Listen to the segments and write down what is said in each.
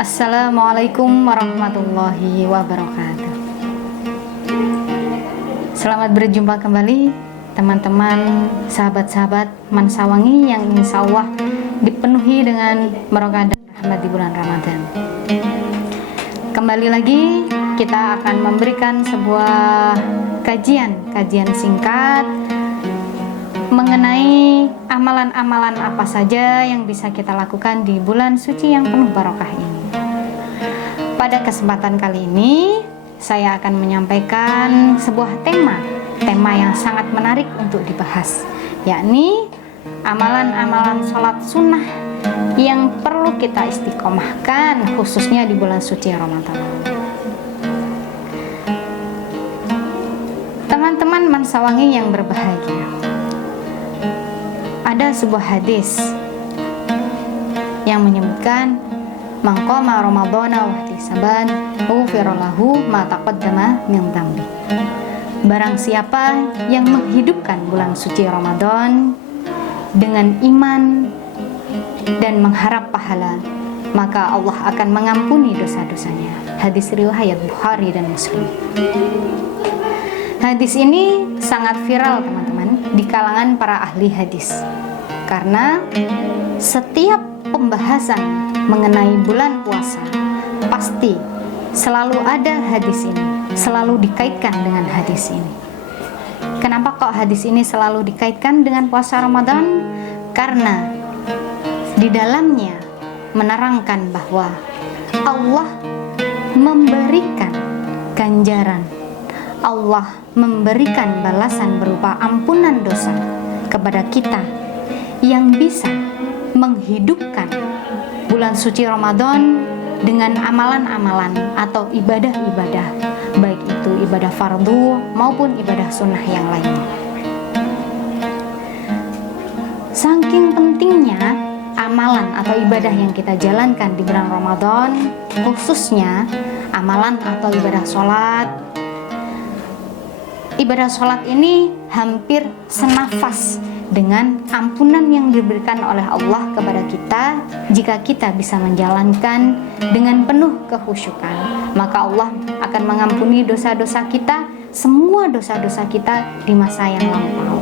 Assalamualaikum warahmatullahi wabarakatuh. Selamat berjumpa kembali teman-teman, sahabat-sahabat Mansawangi yang insya Allah dipenuhi dengan barokah dan rahmat di bulan Ramadan. Kembali lagi kita akan memberikan sebuah kajian singkat mengenai amalan-amalan apa saja yang bisa kita lakukan di bulan suci yang penuh barokah ini. Pada kesempatan kali ini saya akan menyampaikan sebuah tema yang sangat menarik untuk dibahas, yakni amalan-amalan sholat sunnah yang perlu kita istiqomahkan khususnya di bulan suci Ramadan. Teman-teman Mansawangi yang berbahagia, ada sebuah hadis yang menyebutkan maqama ramadhana wa ihtisaban ghufira lahu ma taqaddama min dhanbi. Barang siapa yang menghidupkan bulan suci Ramadan dengan iman dan mengharap pahala, maka Allah akan mengampuni dosa-dosanya. Hadis riwayat Bukhari dan Muslim. Hadis ini sangat viral teman-teman di kalangan para ahli hadis, karena setiap pembahasan mengenai bulan puasa pasti selalu ada hadis ini, selalu dikaitkan dengan hadis ini. Kenapa kok hadis ini selalu dikaitkan dengan puasa Ramadan? Karena di dalamnya menerangkan bahwa Allah memberikan ganjaran, Allah memberikan balasan berupa ampunan dosa kepada kita yang bisa menghidupkan bulan suci Ramadan dengan amalan-amalan atau ibadah-ibadah, baik itu ibadah fardu maupun ibadah sunnah yang lainnya. Saking pentingnya amalan atau ibadah yang kita jalankan di bulan Ramadan, khususnya amalan atau ibadah sholat. Ibadah sholat ini hampir senafas dengan ampunan yang diberikan oleh Allah kepada kita jika kita bisa menjalankan dengan penuh kekhusyukan. Maka Allah akan mengampuni dosa-dosa kita, semua dosa-dosa kita di masa yang lampau.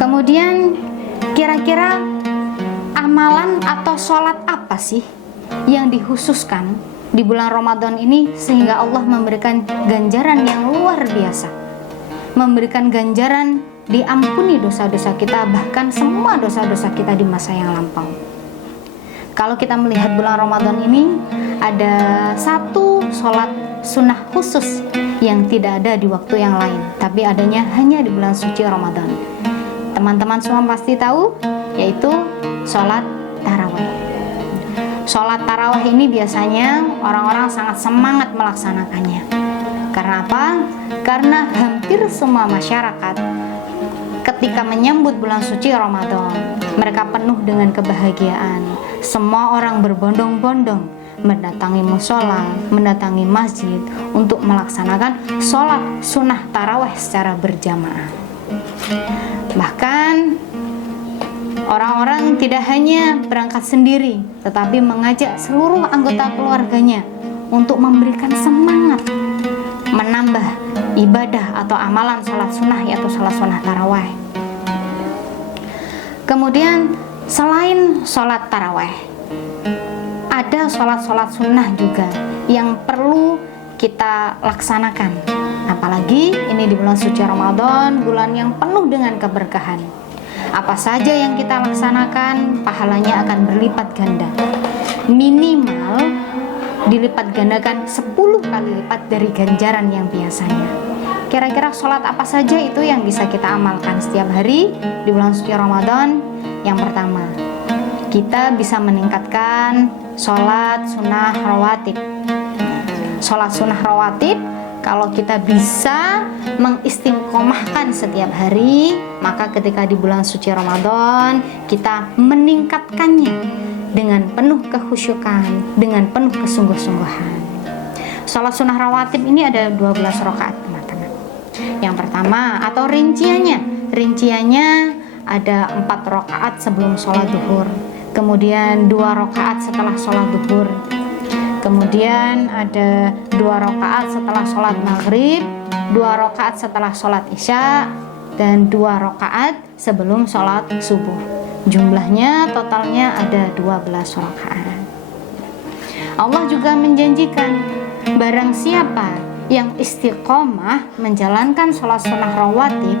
Kemudian kira-kira amalan atau sholat apa sih yang dikhususkan di bulan Ramadan ini sehingga Allah memberikan ganjaran yang luar biasa, memberikan ganjaran diampuni dosa-dosa kita, bahkan semua dosa-dosa kita di masa yang lampau. Kalau kita melihat bulan Ramadan ini, ada satu sholat sunnah khusus yang tidak ada di waktu yang lain, tapi adanya hanya di bulan suci Ramadan. Teman-teman semua pasti tahu, yaitu sholat tarawih. Sholat tarawih ini biasanya orang-orang sangat semangat melaksanakannya. Karena apa? Karena hampir semua masyarakat ketika menyambut bulan suci Ramadan, mereka penuh dengan kebahagiaan. Semua orang berbondong-bondong mendatangi mushola, mendatangi masjid untuk melaksanakan sholat sunnah tarawih secara berjamaah. Bahkan orang-orang tidak hanya berangkat sendiri, tetapi mengajak seluruh anggota keluarganya untuk memberikan semangat menambah ibadah atau amalan sholat sunnah, yaitu sholat sunnah tarawih. Kemudian selain sholat tarawih, ada sholat-sholat sunnah juga yang perlu kita laksanakan. Apalagi ini di bulan suci Ramadan, bulan yang penuh dengan keberkahan. Apa saja yang kita laksanakan, pahalanya akan berlipat ganda. Minimal dilipat gandakan 10 kali lipat dari ganjaran yang biasanya. Kira-kira sholat apa saja itu yang bisa kita amalkan setiap hari di bulan suci Ramadan? Yang pertama, kita bisa meningkatkan sholat sunnah rawatib. Sholat sunnah rawatib, kalau kita bisa mengistiqomahkan setiap hari, maka ketika di bulan suci Ramadan kita meningkatkannya dengan penuh kekhusyukan, dengan penuh kesungguh-sungguhan. Sholat sunnah rawatib ini ada 12 rakaat teman-teman. Yang pertama atau rinciannya ada 4 rakaat sebelum sholat duhur, kemudian 2 rakaat setelah sholat duhur, kemudian ada 2 rakaat setelah sholat maghrib, 2 rakaat setelah sholat isya, dan 2 rakaat sebelum sholat subuh. Jumlahnya totalnya ada 12 rakaat. Allah juga menjanjikan barang siapa yang istiqomah menjalankan sholat sunnah rawatib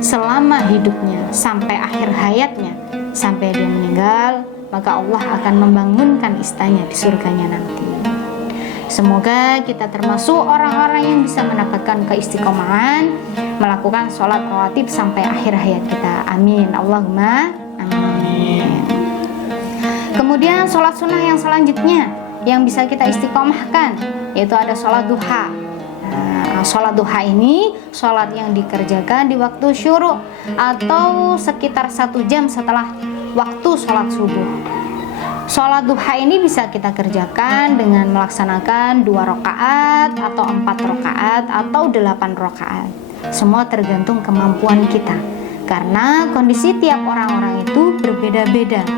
selama hidupnya sampai akhir hayatnya, sampai dia meninggal, maka Allah akan membangunkan istana di surganya nanti. Semoga kita termasuk orang-orang yang bisa mendapatkan keistiqomahan melakukan sholat rawatib sampai akhir hayat kita. Amin. Allahumma amin. Kemudian sholat sunnah yang selanjutnya yang bisa kita istiqomahkan yaitu ada sholat duha. Sholat duha ini sholat yang dikerjakan di waktu syuruk atau sekitar 1 jam setelah waktu sholat subuh. Sholat duha ini bisa kita kerjakan dengan melaksanakan 2 rakaat atau 4 rakaat atau 8 rakaat. Semua tergantung kemampuan kita, karena kondisi tiap orang-orang itu berbeda-beda.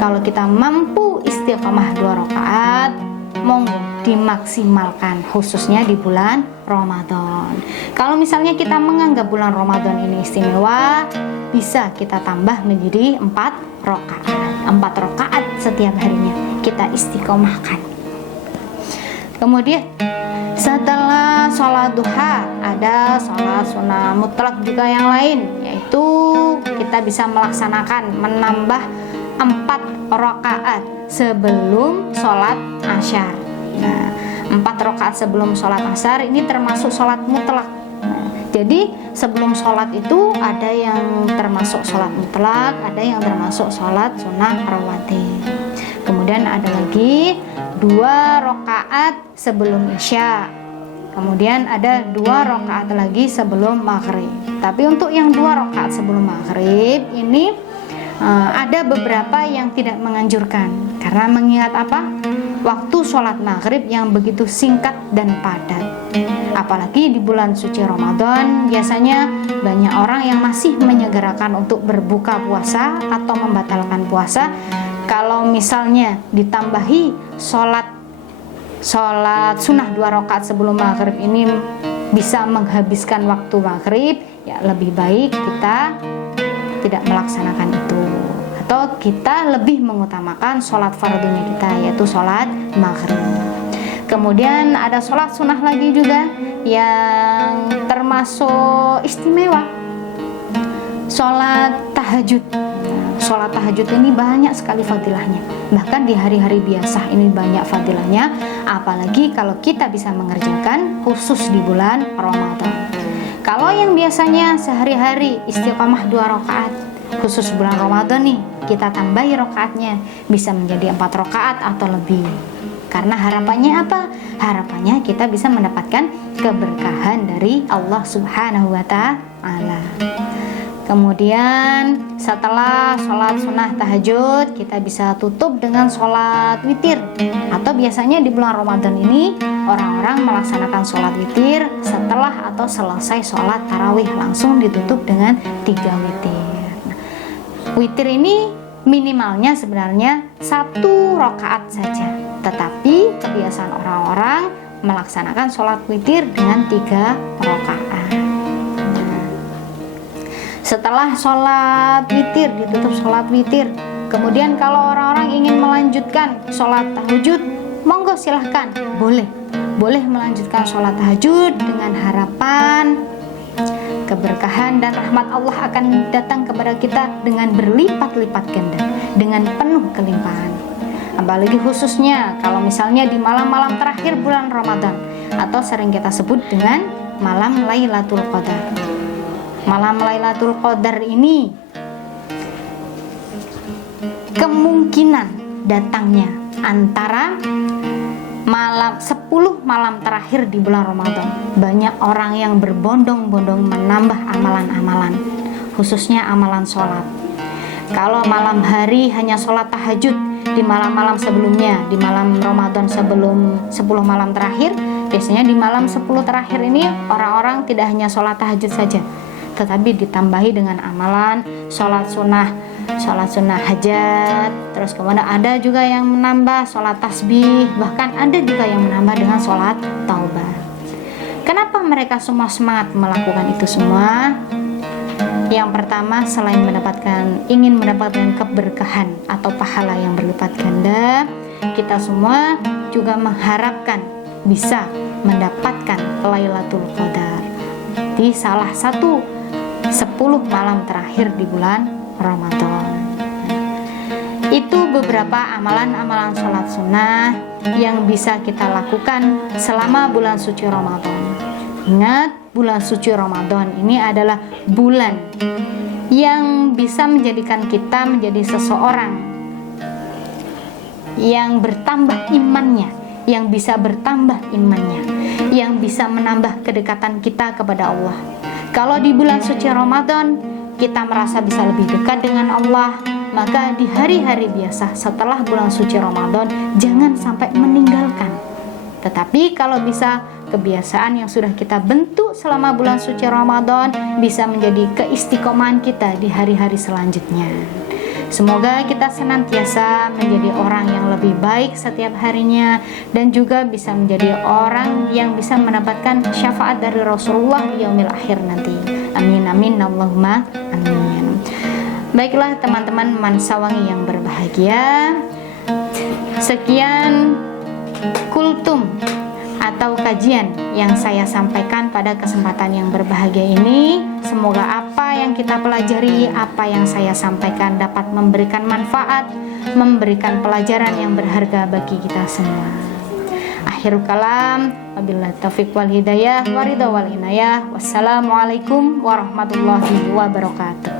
Kalau kita mampu istiqomah 2 rakaat, monggo dimaksimalkan, khususnya di bulan Ramadan. Kalau misalnya kita menganggap bulan Ramadan ini istimewa, bisa kita tambah menjadi 4 rakaat. 4 rakaat setiap harinya kita istiqomahkan. Kemudian setelah sholat duha ada sholat sunnah mutlak juga yang lain, yaitu kita bisa melaksanakan menambah 4 rakaat sebelum sholat asyar. Nah, 4 rakaat sebelum sholat asyar ini termasuk sholat mutlak. Jadi sebelum sholat itu ada yang termasuk sholat mutlak, ada yang termasuk sholat sunnah rawatib. Kemudian ada lagi 2 rakaat sebelum isya. Kemudian ada 2 rakaat lagi sebelum maghrib. Tapi untuk yang 2 rakaat sebelum maghrib ini ada beberapa yang tidak menganjurkan, karena mengingat apa? Waktu sholat maghrib yang begitu singkat dan padat. Apalagi di bulan suci Ramadan, biasanya banyak orang yang masih menyegerakan untuk berbuka puasa atau membatalkan puasa. Kalau misalnya ditambahi sholat sunnah 2 rakaat sebelum maghrib ini bisa menghabiskan waktu maghrib, ya lebih baik kita tidak melaksanakan itu, atau kita lebih mengutamakan sholat fardunya kita, yaitu sholat maghrib. Kemudian ada sholat sunnah lagi juga yang termasuk istimewa, sholat tahajud. Sholat tahajud ini banyak sekali fadilahnya, bahkan di hari-hari biasa ini banyak fadilahnya, apalagi kalau kita bisa mengerjakan khusus di bulan Ramadan. Kalau yang biasanya sehari-hari istiqomah 2 rakaat, khusus bulan Ramadan nih kita tambahi rakaatnya bisa menjadi 4 rakaat atau lebih. Karena harapannya apa? Harapannya kita bisa mendapatkan keberkahan dari Allah Subhanahu wa Ta'ala. Kemudian setelah sholat sunnah tahajud, kita bisa tutup dengan sholat witir. Atau biasanya di bulan Ramadan ini orang-orang melaksanakan sholat witir setelah atau selesai sholat tarawih, langsung ditutup dengan 3 witir. Witir ini minimalnya sebenarnya 1 rakaat saja, tetapi kebiasaan orang-orang melaksanakan sholat witir dengan 3 rakaat. Setelah sholat witir, ditutup sholat witir. Kemudian kalau orang-orang ingin melanjutkan sholat tahajud, monggo silahkan, boleh melanjutkan sholat tahajud dengan harapan keberkahan dan rahmat Allah akan datang kepada kita dengan berlipat-lipat ganda, dengan penuh kelimpahan. Apalagi khususnya kalau misalnya di malam-malam terakhir bulan Ramadan, atau sering kita sebut dengan malam Lailatul Qadar. Malam Lailatul Qadar ini kemungkinan datangnya antara malam 10 malam terakhir di bulan Ramadan. Banyak orang yang berbondong-bondong menambah amalan-amalan, khususnya amalan sholat. Kalau malam hari hanya sholat tahajud di malam-malam sebelumnya, di malam Ramadan sebelum 10 malam terakhir, biasanya di malam 10 terakhir ini orang-orang tidak hanya sholat tahajud saja, tetapi ditambahi dengan amalan sholat sunnah sholat sunnah hajat, terus kemudian ada juga yang menambah sholat tasbih, bahkan ada juga yang menambah dengan sholat taubat. Kenapa mereka semua semangat melakukan itu semua? Yang pertama, selain ingin mendapatkan keberkahan atau pahala yang berlipat ganda, kita semua juga mengharapkan bisa mendapatkan Lailatul Qadar di salah satu 10 malam terakhir di bulan Ramadan. Itu beberapa amalan-amalan sholat sunnah yang bisa kita lakukan selama bulan suci Ramadan. Ingat, bulan suci Ramadan ini adalah bulan yang bisa menjadikan kita menjadi seseorang yang bertambah imannya, yang bisa bertambah imannya, yang bisa menambah kedekatan kita kepada Allah. Kalau di bulan suci Ramadan kita merasa bisa lebih dekat dengan Allah, maka di hari-hari biasa setelah bulan suci Ramadan jangan sampai meninggalkan. Tetapi kalau bisa, kebiasaan yang sudah kita bentuk selama bulan suci Ramadan bisa menjadi keistiqomahan kita di hari-hari selanjutnya. Semoga kita senantiasa menjadi orang yang lebih baik setiap harinya, dan juga bisa menjadi orang yang bisa mendapatkan syafaat dari Rasulullah di yaumil akhir nanti. Amin amin Allahumma amin. Baiklah teman-teman Mansawangi yang berbahagia, sekian kultum atau kajian yang saya sampaikan pada kesempatan yang berbahagia ini. Semoga apa yang kita pelajari, apa yang saya sampaikan dapat memberikan manfaat, memberikan pelajaran yang berharga bagi kita semua. Akhirul kalam, wabillahi taufiq wal hidayah, waridha wal inayah. Wassalamualaikum warahmatullahi wabarakatuh.